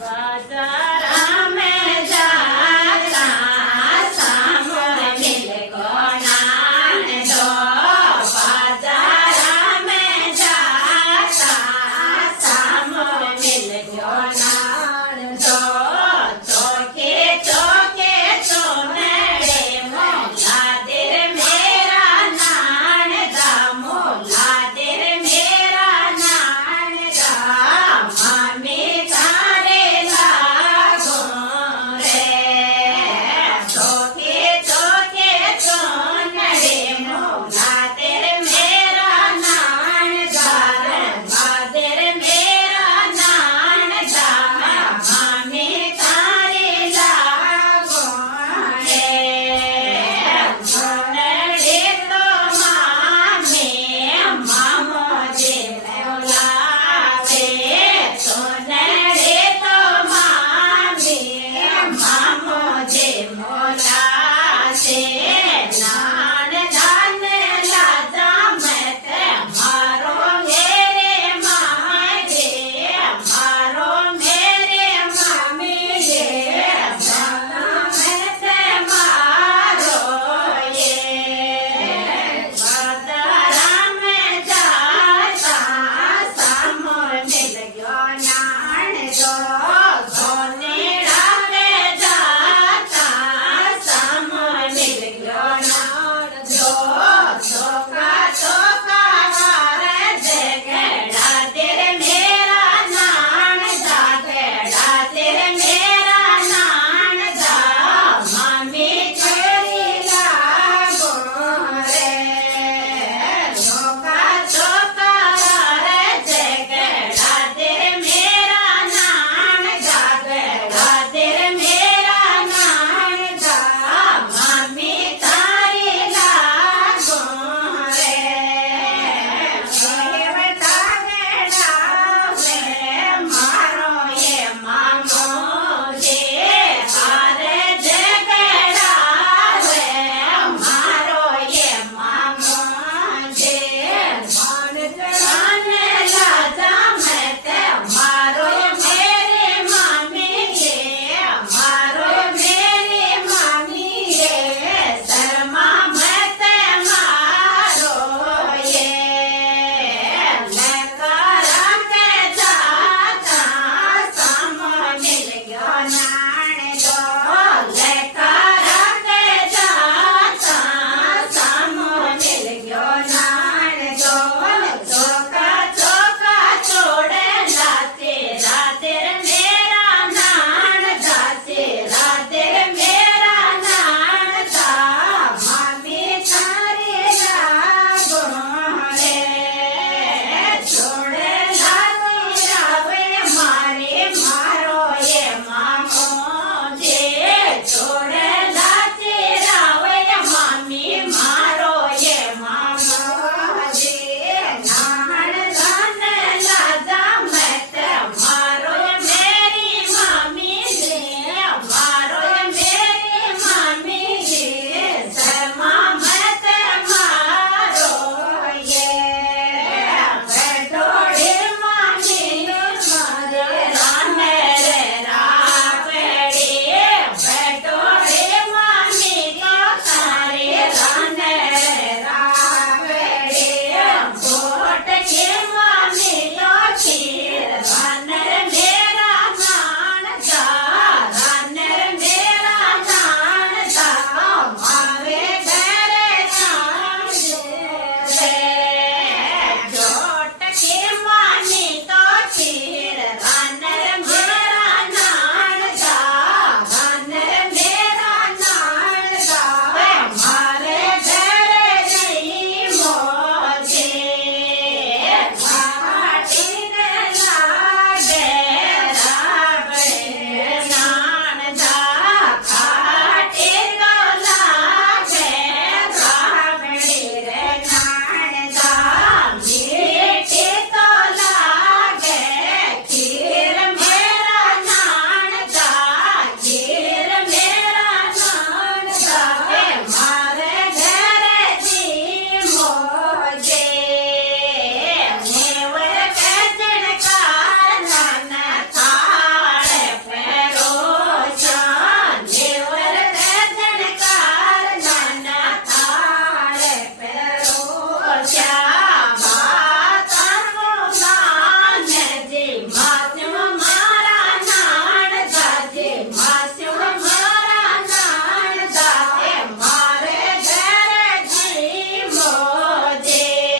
बाजार में जाता शाम मिल को नान दो बाजार में जाता शाम मिल को नान दो चौके चौके चौनड़े मोला देर मेरा नान दा मोला देर मेरा नान दा मामी तारे लागो रे चौके चौके चौनड़े मोला देर मेरा नान दा मादेर मेरा नान दा मामी तारे लागो रे चौनड़े तो मामी मामो जे बोलावे चौनड़े तो मामी मामो जे बोलावे नान धन लाजा मत मारो मेरे मागे मारो मेरे मामी ये मत मारो ये बाजार में जाता शाम मिल गयो नान दो